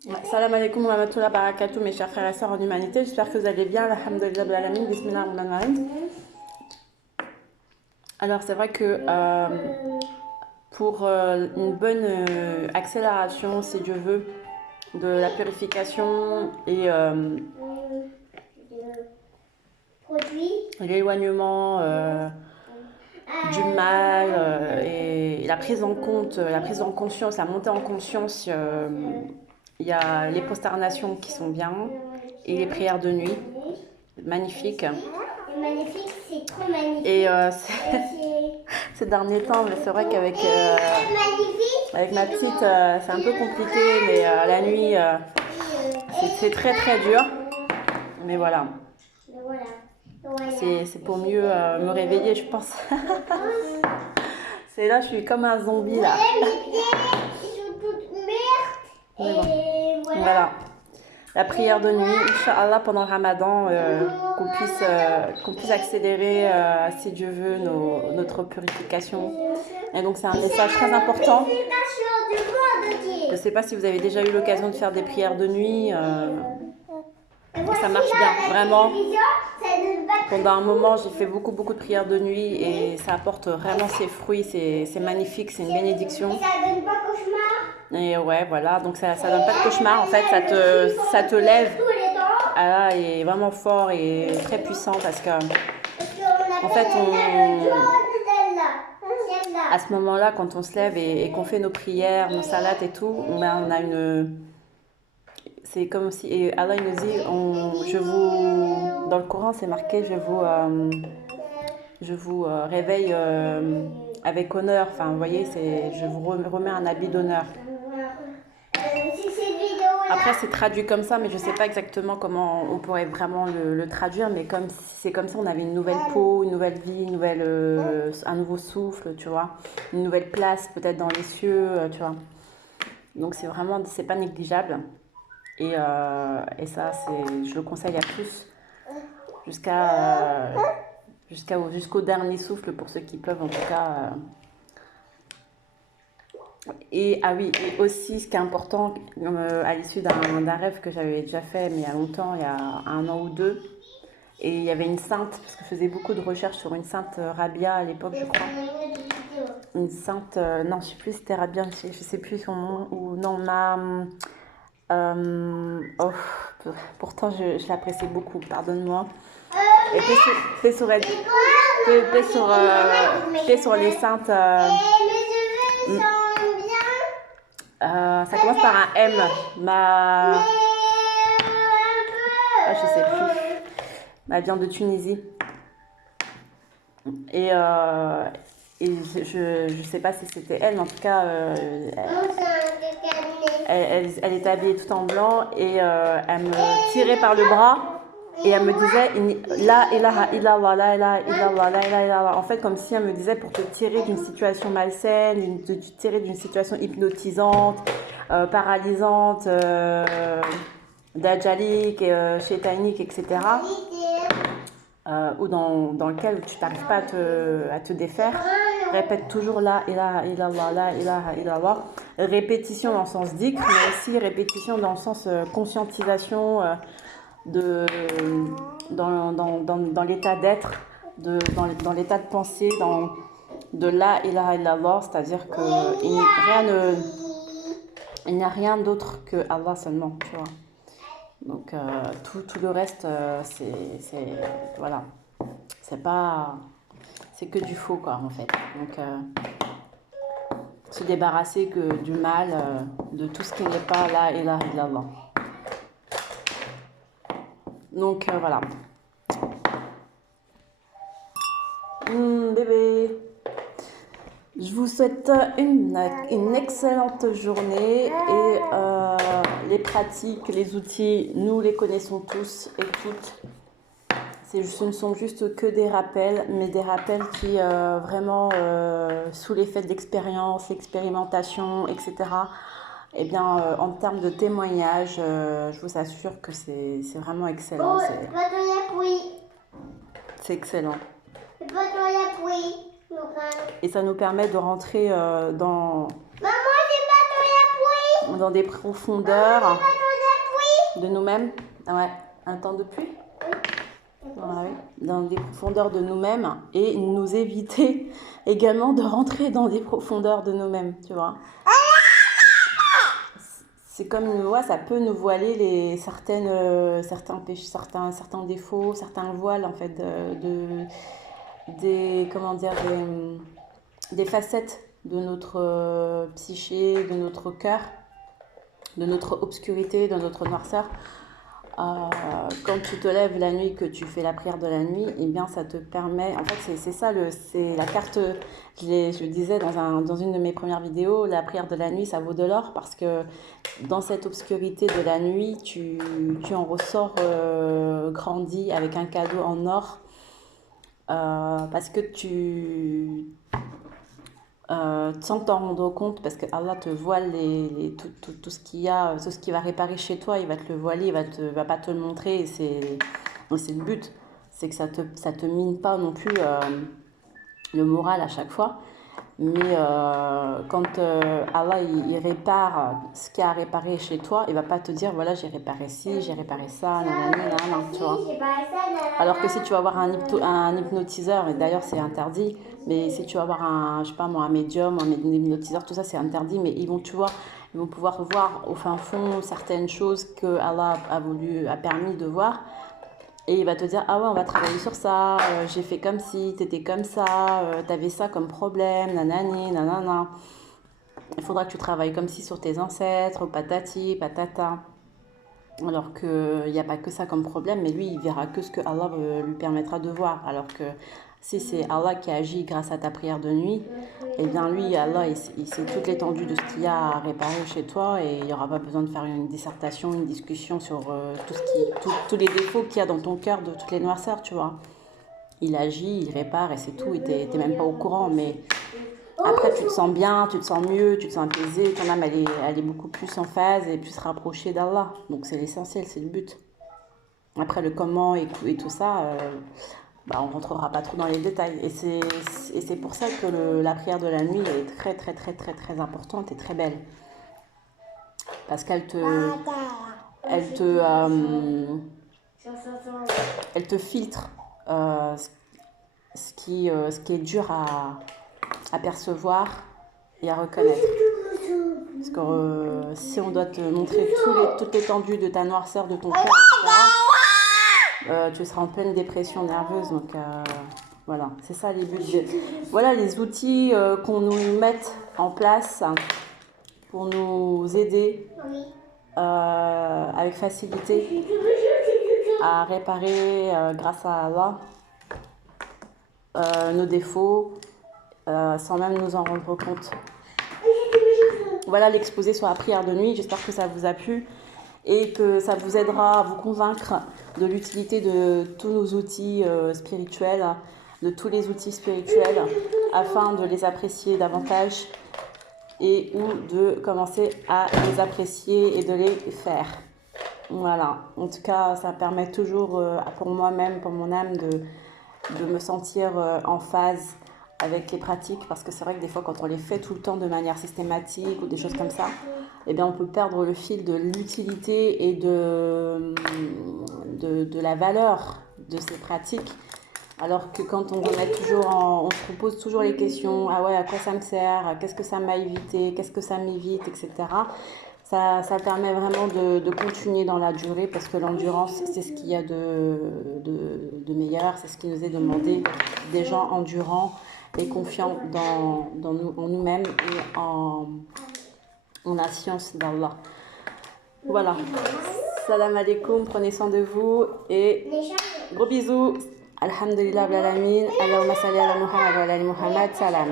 Salam alaikum wa rahmatullahi wa barakatuh, mes chers frères et sœurs en humanité. J'espère que vous allez bien. Alhamdulillah bil alamin. Bismillah ar-Rahman ar-Rahim. Alors, c'est vrai que pour une bonne accélération, si Dieu veut, de la purification et l'éloignement du mal et la prise en compte, la prise en conscience, la montée en conscience, il y a les prosternations qui sont bien et les prières de nuit, magnifiques. Magnifique, c'est trop magnifique. Et C'est ces derniers temps, mais c'est vrai qu'avec magnifique. avec ma petite, c'est un peu compliqué, mais la nuit, c'est très très dur. Mais voilà, Voilà. c'est pour mieux me réveiller, je pense. C'est là, je suis comme un zombie là. Mes pieds, ils sont toutes vertes. Mais bon. Et voilà. Voilà. La prière de nuit, Inch'Allah, pendant le Ramadan, qu'on puisse accélérer, si Dieu veut, notre purification. Et donc, c'est un message très important. Je ne sais pas si vous avez déjà eu l'occasion de faire des prières de nuit. Ça marche bien, vraiment. Pendant un moment, j'ai fait beaucoup de prières de nuit et ça apporte vraiment ses fruits. C'est magnifique, c'est une bénédiction. Et ça donne pas cauchemar. Et ouais, voilà, donc ça donne pas de cauchemar. En fait, ça te lève. Tous les temps. Ah, est vraiment fort et très puissant parce que En fait, celle-là. à ce moment-là, quand on se lève et qu'on fait nos prières, nos salats et tout, on a une... C'est comme si... Et Allah il nous dit, dans le Coran, c'est marqué, je vous réveille avec honneur. Enfin, vous voyez, je vous remets un habit d'honneur. Après, c'est traduit comme ça, mais je ne sais pas exactement comment on pourrait vraiment le traduire. Mais comme c'est comme ça, on avait une nouvelle peau, une nouvelle vie, un nouveau souffle, tu vois, une nouvelle place peut-être dans les cieux, tu vois. Donc c'est pas négligeable. Et ça, je le conseille à tous, jusqu'au dernier souffle pour ceux qui peuvent en tout cas. Et ah oui, et aussi ce qui est important à l'issue d'un rêve que j'avais déjà fait, mais il y a longtemps, il y a 1 an ou 2, et il y avait une sainte, parce que je faisais beaucoup de recherches sur une sainte Rabia à l'époque, je crois. Une sainte, non, je ne sais plus si c'était Rabia, je ne sais plus son nom, ou non, oh, pourtant je l'appréciais beaucoup, pardonne-moi. Et paix sur elle, paix sur les saintes. Mes cheveux sont bien. Ça commence par un M. Ah, je sais plus. Ma viande de Tunisie. Et je sais pas si c'était elle, mais en tout cas, elle était habillée tout en blanc et elle me tirait par le bras et elle me disait La ilaha illallah, la ilaha illallah, la ilaha illallah. En fait, comme si elle me disait pour te tirer d'une situation malsaine, te tirer d'une situation hypnotisante, paralysante, dajjalique, chétanique, etc. Ou dans lequel tu n'arrives pas à te défaire. Répète toujours la ilaha illallah, la ilaha illallah. Répétition dans le sens dhikr, mais aussi répétition dans le sens conscientisation dans l'état d'être, dans l'état de pensée, de la ilaha illallah, c'est-à-dire qu'il n'y a rien d'autre que Allah seulement, tu vois. Donc tout le reste, voilà, c'est que du faux quoi en fait. Donc se débarrasser que du mal, de tout ce qui n'est pas la ilaha illallah. Donc voilà. Bébé. Je vous souhaite une excellente journée et les pratiques, les outils, nous les connaissons tous et toutes. Ce ne sont juste que des rappels, mais des rappels qui vraiment, sous l'effet d'expérience, expérimentation, etc., eh bien, en termes de témoignage, je vous assure que c'est vraiment excellent. C'est excellent. Et ça nous permet de rentrer dans... Maman, j'ai pas de la dans des profondeurs de nous-mêmes. Ouais, un temps de pluie. Ouais, dans des profondeurs de nous-mêmes et nous éviter également de rentrer dans des profondeurs de nous-mêmes, tu vois. C'est comme, ouais, ça peut nous voiler certains péchés, certains défauts, certains voiles en fait comment dire, des facettes de notre psyché, de notre cœur, de notre obscurité, de notre noirceur. Quand tu te lèves la nuit, que tu fais la prière de la nuit, eh bien ça te permet, en fait c'est ça, c'est la carte, je le disais dans une de mes premières vidéos, la prière de la nuit ça vaut de l'or parce que dans cette obscurité de la nuit, tu en ressors grandi avec un cadeau en or parce que sans t'en rendre compte, parce que Allah te voile tout ce qu'il y a, tout ce qui va réparer chez toi, il va te le voiler, il va pas te le montrer, et c'est le but, c'est que ça te mine pas non plus le moral à chaque fois, mais quand Allah il répare ce qu'il a réparé chez toi, il va pas te dire voilà j'ai réparé ci, j'ai réparé ça, nanana, tu vois. Alors que si tu vas voir un hypnotiseur, et d'ailleurs c'est interdit, mais si tu vas voir je sais pas moi, un médium, un hypnotiseur, tout ça c'est interdit, mais ils vont pouvoir voir au fin fond certaines choses que Allah a permis de voir. Et il va te dire, ah ouais, on va travailler sur ça, j'ai fait comme si, t'étais comme ça, t'avais ça comme problème, nanani, nanana. Il faudra que tu travailles comme si sur tes ancêtres, patati, patata. Alors qu'il n'y a pas que ça comme problème, mais lui, il verra que ce que Allah lui permettra de voir. Alors que si c'est Allah qui agit grâce à ta prière de nuit, eh bien lui, Allah, il sait toute l'étendue de ce qu'il y a à réparer chez toi et il n'y aura pas besoin de faire une dissertation, une discussion sur tous les défauts qu'il y a dans ton cœur, de toutes les noirceurs, tu vois. Il agit, il répare et c'est tout, et t'es même pas au courant, mais après tu te sens bien, tu te sens mieux, tu te sens apaisé, ton âme elle est beaucoup plus en phase et plus rapprochée d'Allah. Donc c'est l'essentiel, c'est le but. Après le comment et tout ça, on ne rentrera pas trop dans les détails. Et c'est pour ça que la prière de la nuit elle est très très très très très importante et très belle. Parce qu'elle te filtre ce qui est dur à percevoir et à reconnaître. Parce que si on doit te montrer toute l'étendue de ta noirceur, de ton cœur, etc., tu seras en pleine dépression nerveuse. Donc voilà, c'est ça les buts. Voilà les outils qu'on nous mette en place pour nous aider avec facilité à réparer grâce à Allah nos défauts sans même nous en rendre compte. Voilà l'exposé sur la prière de nuit. J'espère que ça vous a plu et que ça vous aidera à vous convaincre de l'utilité de tous nos outils spirituels, de tous les outils spirituels, afin de les apprécier davantage et ou de commencer à les apprécier et de les faire. Voilà, en tout cas, ça permet toujours pour moi-même, pour mon âme, de me sentir en phase avec les pratiques, parce que c'est vrai que des fois quand on les fait tout le temps de manière systématique ou des choses comme ça, eh bien on peut perdre le fil de l'utilité et de la valeur de ces pratiques, alors que quand on remet on se repose toujours les questions, ah ouais, à quoi ça me sert, qu'est-ce que ça m'a évité, qu'est-ce que ça m'évite, etc. Ça permet vraiment de continuer dans la durée, parce que l'endurance, c'est ce qu'il y a de meilleur, c'est ce qui nous est demandé, des gens endurants et confiants en nous-mêmes et en la science d'Allah. Voilà. Salam alaikum, prenez soin de vous et gros bisous. Alhamdulillah, Allahumma salli ala Muhammad wa ala ali Muhammad. Salam.